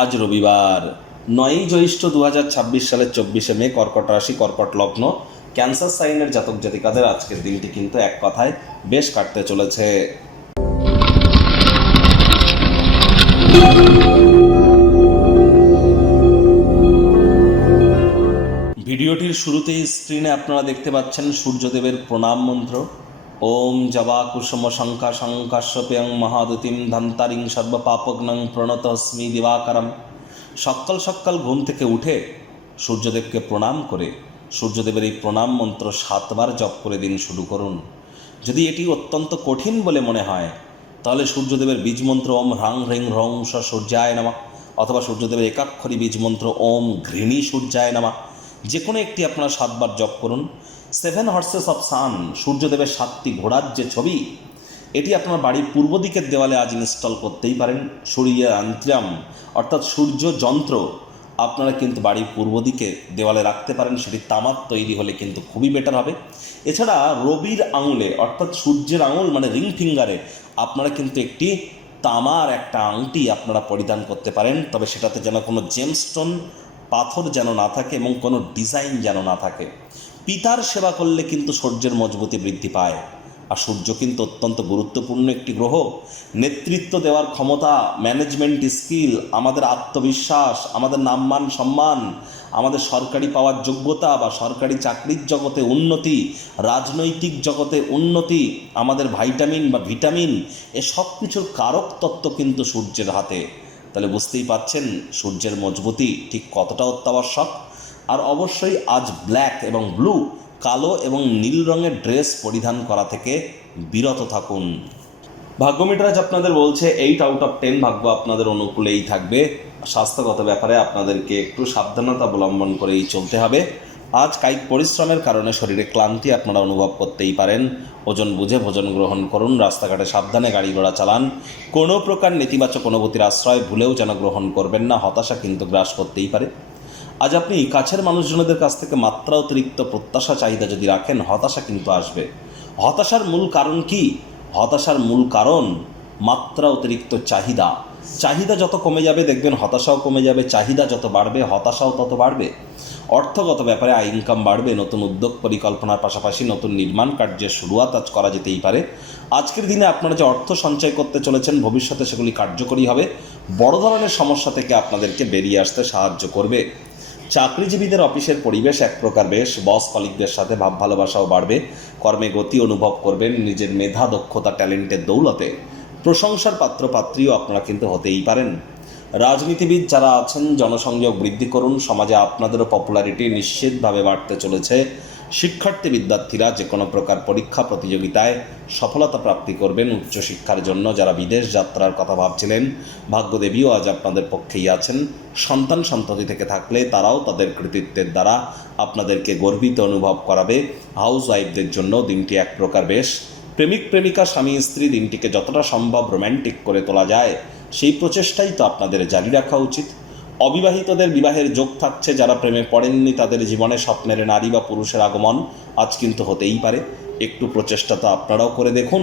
আজ রবিবার 9ই জ্যৈষ্ঠ 2026 সালের 24শে মে, কর্কট রাশি, কর্কট লগ্ন, ক্যান্সার সাইনের জাতক জাতিকাদের আজকের দিনটি কিন্তু এক কথায় বেশ কাটতে চলেছে। ভিডিওটির শুরুতেই স্ক্রিনে আপনারা দেখতে পাচ্ছেন সূর্যদেবের প্রণাম মন্ত্র। ওম জবা কুসুম শঙ্কা শঙ্কাশ্যপেয়ং মহাদুতিম ধন্তারিং সর্বপাপগ্নং প্রণতস্মি দিবাকরম। সকাল সকাল ঘুম থেকে উঠে সূর্যদেবকে প্রণাম করে সূর্যদেবের এই প্রণাম মন্ত্র 7 বার জপ করে দিন শুরু করুন। যদি এটি অত্যন্ত কঠিন বলে মনে হয় তাহলে সূর্যদেবের বীজ মন্ত্র ওম হ্রাং হ্রিং হ্রং স সূর্যায় নমঃ, অথবা সূর্যদেবের একাক্ষরী বীজ মন্ত্র ওম ঘৃণী সূর্যায় নমঃ, যে কোনো একটি আপনারা 7 বার জপ করুন। 7 হর্সেস অফ সান, সূর্যদেবের 7টি ঘোড়ার যে ছবি, এটি আপনার বাড়ির পূর্ব দিকের দেওয়ালে আজ ইনস্টল করতেই পারেন। সূর্য আন্ত্রাম অর্থাৎ সূর্য যন্ত্র আপনারা কিন্তু বাড়ির পূর্ব দিকে দেওয়ালে রাখতে পারেন, সেটি তামার তৈরি হলে কিন্তু খুবই বেটার হবে। এছাড়া রবির আঙুলে অর্থাৎ সূর্যের আঙুল মানে রিং ফিঙ্গারে আপনারা কিন্তু একটি তামার একটা আংটি আপনারা পরিধান করতে পারেন, তবে সেটাতে যেন কোনো জেমস্টোন পাথর যেন না থাকে এবং কোনো ডিজাইন যেন না থাকে। পিতার সেবা করলে কিন্তু সূর্যের মজবুতি বৃদ্ধি পায়, আর সূর্য কিন্তু অত্যন্ত গুরুত্বপূর্ণ একটি গ্রহ। নেতৃত্ব দেওয়ার ক্ষমতা, ম্যানেজমেন্ট স্কিল, আমাদের আত্মবিশ্বাস, আমাদের নামমান সম্মান, আমাদের সরকারি পাওয়ার যোগ্যতা বা সরকারি চাকরির জগতে উন্নতি, রাজনৈতিক জগতে উন্নতি, আমাদের ভাইটামিন বা ভিটামিন, এ সব কিছুর কারক তত্ত্ব কিন্তু সূর্যের হাতে। তাহলে বুঝতেই পাচ্ছেন সূর্যের মজবুতি ঠিক কতটা অত্যাবশ্যক। আর অবশ্যই আজ ব্ল্যাক এবং ব্লু, কালো এবং নীল রঙের ড্রেস পরিধান করা থেকে বিরত থাকুন। ভাগ্যমিটার আজ আপনাদের বলছে 8 আউট অফ 10 ভাগ্য আপনাদের অনুকূলেই থাকবে। স্বাস্থ্যগত ব্যাপারে আপনাদেরকে একটু সাবধানতা অবলম্বন করেই চলতে হবে। আজ কায়িক পরিশ্রমের কারণে শরীরে ক্লান্তি আপনারা অনুভব করতেই পারেন। ওজন বুঝে ভোজন গ্রহণ করুন, রাস্তাঘাটে সাবধানে গাড়ি ঘোড়া চালান। কোনো প্রকার নেতিবাচক অনুভূতির আশ্রয় ভুলেও যেন গ্রহণ করবেন না, হতাশা কিন্তু গ্রাস করতেই পারে। আজ আপনি কাছের মানুষজনদের কাছ থেকে মাত্রা অতিরিক্ত প্রত্যাশা চাহিদা যদি রাখেন, হতাশা কিন্তু আসবে। হতাশার মূল কারণ কি? হতাশার মূল কারণ মাত্রা অতিরিক্ত চাহিদা। চাহিদা যত কমে যাবে দেখবেন হতাশাও কমে যাবে, চাহিদা যত বাড়বে হতাশাও তত বাড়বে। অর্থগত ব্যাপারে আয় ইনকাম বাড়বে, নতুন উদ্যোগ পরিকল্পনার পাশাপাশি নতুন নির্মাণ কার্যের শুরুয়াত আজ করা যেতেই পারে। আজকের দিনে আপনারা যে অর্থ সঞ্চয় করতে চলেছেন ভবিষ্যতে সেগুলি কার্যকরী হবে, বড় ধরনের সমস্যা থেকে আপনাদেরকে বেরিয়ে আসতে সাহায্য করবে। চাকরিজীবীদের অফিসের পরিবেশ এক প্রকার বেশ, বস কলিগদের সাথে ভাব ভালোবাসাও বাড়বে, কর্মে গতি অনুভব করবেন, নিজের মেধা দক্ষতা ট্যালেন্টের দৌলতে প্রশংসার পাত্রপাত্রীও আপনারা কিন্তু হতেই পারেন। রাজনীতিবিদ যারা আছেন জনসংযোগ বৃদ্ধি করুন, সমাজে আপনাদেরও পপুলারিটি নিশ্চিতভাবে বাড়তে চলেছে। শিক্ষার্থী বিদ্যার্থীরা যে কোনো প্রকার পরীক্ষা প্রতিযোগিতায় সফলতা প্রাপ্তি করবেন। উচ্চশিক্ষার জন্য যারা বিদেশ যাত্রার কথা ভাবছিলেন, ভাগ্যদেবীও আজ আপনাদের পক্ষেই আছেন। সন্তান সন্ততি থেকে থাকলে তারাও তাদের কৃতিত্বের দ্বারা আপনাদেরকে গর্বিত অনুভব করাবে। হাউস ওয়াইফদের জন্য দিনটি এক প্রকার বেশ। প্রেমিক প্রেমিকা স্বামী স্ত্রী দিনটিকে যতটা সম্ভব রোম্যান্টিক করে তোলা যায় সেই প্রচেষ্টাই তো আপনাদের জারি রাখা উচিত। অবিবাহিতদের বিবাহের যোগ থাকছে, যারা প্রেমে পড়েননি তাদের জীবনে স্বপ্নের নারী বা পুরুষের আগমন আজ কিন্তু হতেই পারে। একটু প্রচেষ্টা তো আপনারাও করে দেখুন।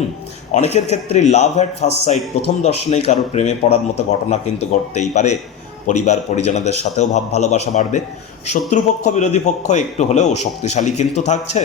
অনেকের ক্ষেত্রে লাভ অ্যাট ফার্স্ট সাইট, প্রথম দর্শনেই কারোর প্রেমে পড়ার মতো ঘটনা কিন্তু ঘটতেই পারে। পরিবার পরিজনদের সাথেও ভাব ভালোবাসা বাড়বে। শত্রুপক্ষ বিরোধী পক্ষ একটু হলেও শক্তিশালী কিন্তু থাকছে।